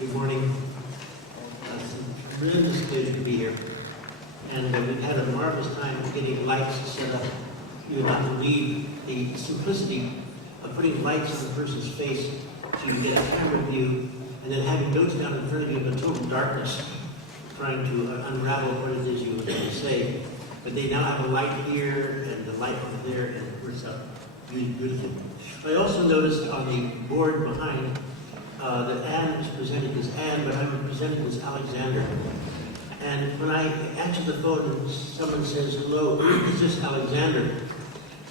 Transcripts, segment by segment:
Good morning. It's a tremendous pleasure to be here. And we've had a marvelous time getting lights set up. You would not believe the simplicity of putting lights on a person's face so you can get a camera view, and then having notes down in front of you in total darkness, trying to unravel what it is you were going to say. But they now have a light here and the light over there, and it works out beautifully. I also noticed on the board behind that Anne is presented as Anne, but I'm presented as Alexander. And when I answer the phone and someone says, hello, is this Alexander?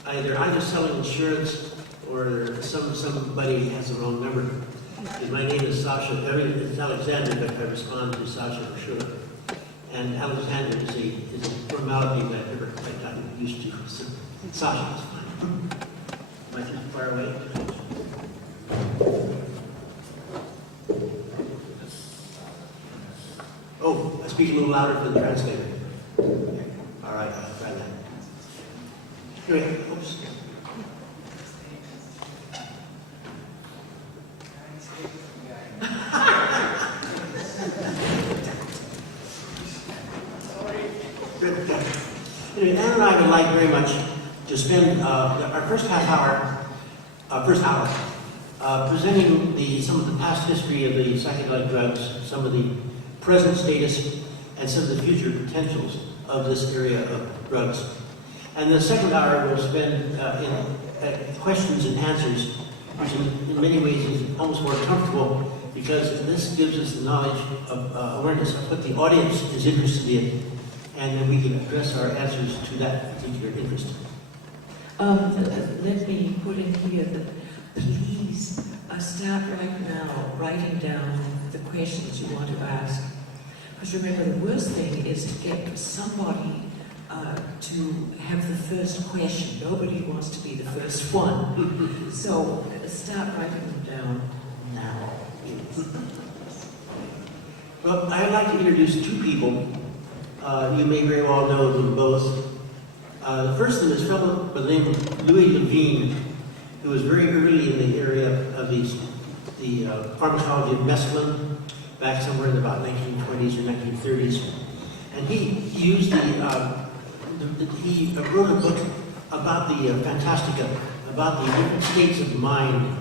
They're either selling insurance or somebody has the wrong number. And my name is Sasha. It's Alexander, but I respond to Sasha for sure. And Alexander is a formality that I've gotten used to. So Sasha is fine. Am I too far away? Oh, I speak a little louder for the translator. Okay. All right, I'll try that. Anyway, oops. Good. Anyway, Anne and I would like very much to spend our first hour presenting some of the past history of the psychedelic drugs, some of the present status, and some of the future potentials of this area of drugs. And the second hour we'll spend in questions and answers, which in many ways is almost more comfortable because this gives us the knowledge of awareness of what the audience is interested in, and then we can address our answers to that particular interest. Let me put in here that please start right now writing down the questions you want to ask. Because remember, the worst thing is to get somebody to have the first question. Nobody wants to be the first one. So start writing them down now. Well, I'd like to introduce two people. You may very well know them both. The first one is a fellow by the name of Louis Levine, who was very early in the area of the pharmacology of mescaline, back somewhere in about 1920s or 1930s. And he used he wrote a book about the fantastica, about the different states of mind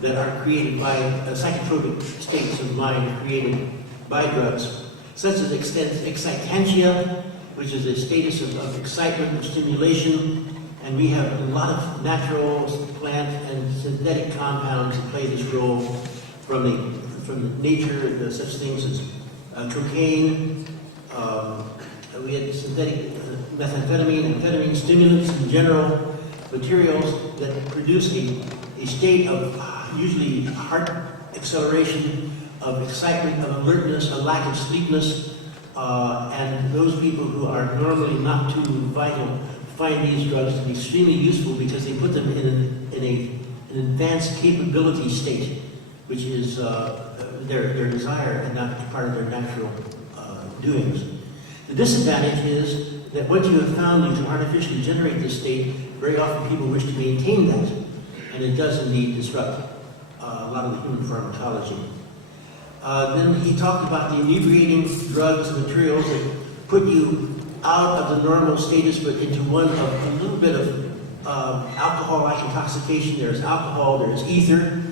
that are created by psychotropic states of mind created by drugs, such as excitantia, which is a status of excitement, of stimulation, and we have a lot of natural, plant, and synthetic compounds that play this role from nature, such things as cocaine. We had synthetic methamphetamine, amphetamine, stimulants in general, materials that produce a state of usually heart acceleration, of excitement, of alertness, a lack of sleepiness, and those people who are normally not too vital find these drugs to be extremely useful because they put them in an advanced capability state, which is their desire and not part of their natural doings. The disadvantage is that once you have found you can artificially generate this state, very often people wish to maintain that, and it does indeed disrupt a lot of the human pharmacology. Then he talked about the inebriating drugs and materials that put you out of the normal status but into one of a little bit of alcohol-like intoxication. There's alcohol, there's ether,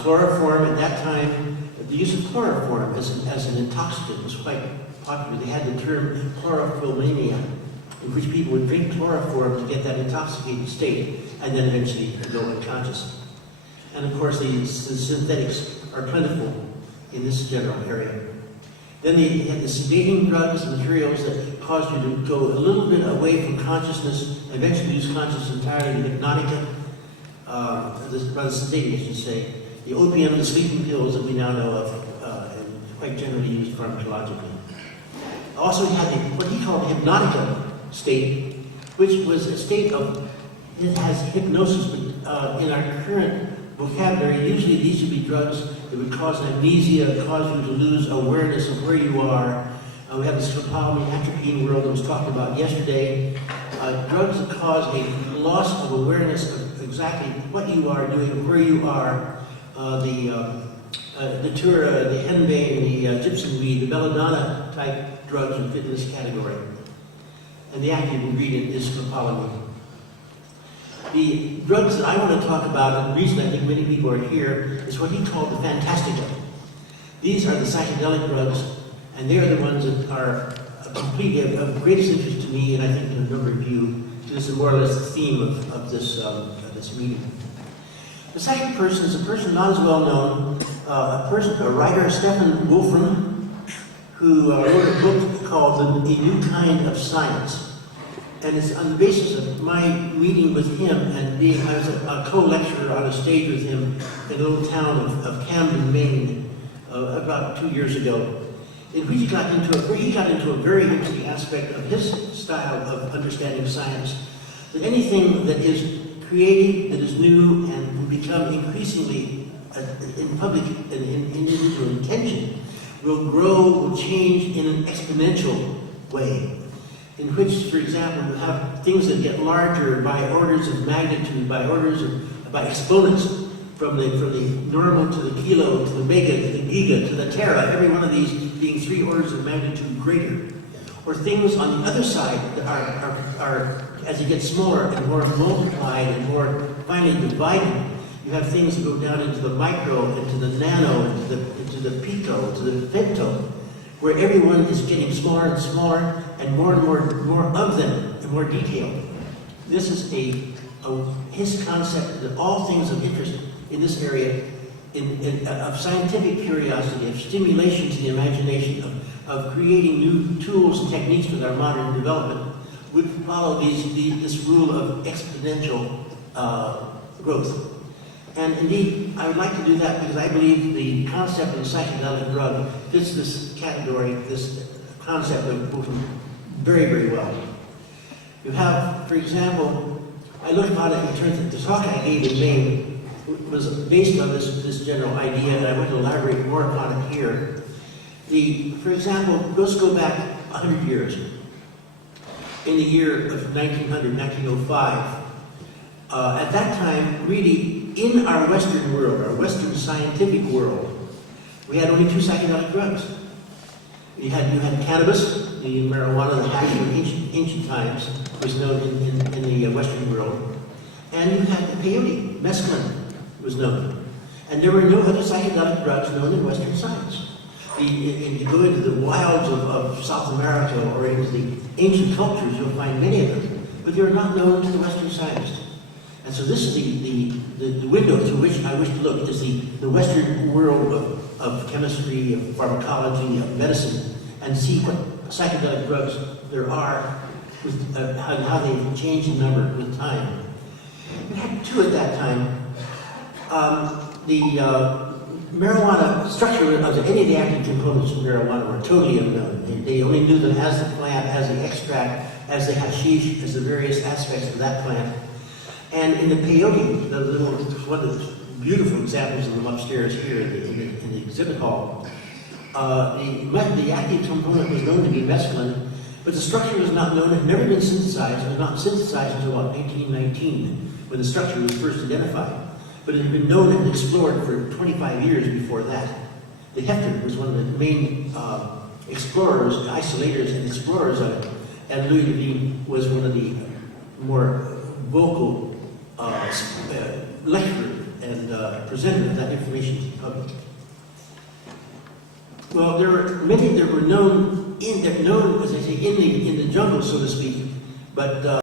chloroform. At that time, the use of chloroform as an intoxicant was quite popular. They had the term chlorophyllmania, in which people would drink chloroform to get that intoxicated state and then eventually go unconscious. And of course, the synthetics are plentiful in this general area. Then they had the sedating drugs and materials that caused you to go a little bit away from consciousness, and eventually lose consciousness entirely, the hypnotica, rather sedating, I should say. The opium, the sleeping pills that we now know of, and quite generally used pharmacologically. Also, he had what he called the hypnotica state, which was a state of, it has hypnosis, but in our current vocabulary, usually these would be drugs that would cause amnesia, cause you to lose awareness of where you are. We have this scopolamine atropine world that was talked about yesterday. Drugs that cause a loss of awareness of exactly what you are doing, where you are. datura, the henbane, the gypsum weed, the belladonna type drugs would fit in this category. And the active ingredient is scopolamine. The drugs that I want to talk about, and the reason I think many people are here, is what he called the fantastica. These are the psychedelic drugs, and they are the ones that are completely of greatest interest to me, and I think to a number of you. This is more or less the theme of this meeting. The second person is a person not as well known, a writer, Stephen Wolfram, who wrote a book called A New Kind of Science. And it's on the basis of my meeting with him and I was a co-lecturer on a stage with him in the little town of Camden, Maine, about 2 years ago, in which he got into a very interesting aspect of his style of understanding science, that anything that is creative, that is new, and will become increasingly in public and in individual intention, will grow, will change in an exponential way. In which, for example, you have things that get larger by orders of magnitude, by exponents, from the normal to the kilo, to the mega, to the giga, to the tera, every one of these being 3 orders of magnitude greater. Or things on the other side that are as you get smaller and more multiplied and more finally divided, you have things that go down into the micro, into the nano, into the pico, to the femto, where everyone is getting smaller and smaller, and more of them, and more detailed. This is his concept that all things of interest in this area, of scientific curiosity, of stimulation to the imagination, of creating new tools and techniques with our modern development, would follow this rule of exponential growth. And indeed, I would like to do that because I believe the concept of a psychedelic drug fits this category, this concept of movement very, very well. You have, for example, I looked at it in terms of the talk I gave in Maine was based on this general idea, and I want to elaborate more upon it here. For example, let's go back 100 years. In the year of 1905, at that time, really, in our Western world, our Western scientific world, we had only 2 psychedelic drugs. You had cannabis, the marijuana, the hash of ancient times, was known in the Western world, and you had the peyote, mescaline, was known. And there were no other psychedelic drugs known in Western science. If you go into the wilds of South America or into the ancient cultures, you'll find many of them, but they're not known to the Western scientist. And so this is the window through which I wish to look, is the Western world of chemistry, of pharmacology, of medicine, and see what psychedelic drugs there are, and how they've changed in number with time. We had 2 at that time. The marijuana structure of any of the active components of marijuana were totally unknown. They only knew them as the plant, as the extract, as the hashish, as the various aspects of that plant. And in the peyote, one of the beautiful examples of them upstairs here in the exhibit hall, the active component was known to be mescaline, but the structure was not known, had never been synthesized. It was not synthesized until 1919, when the structure was first identified. But it had been known and explored for 25 years before that. The Hefner was one of the main explorers, isolators and explorers of it, and Louis Levine was one of the more vocal lecturer and presenter of that information to the public. Well, there were many that were known, as I say, in the jungle, so to speak, but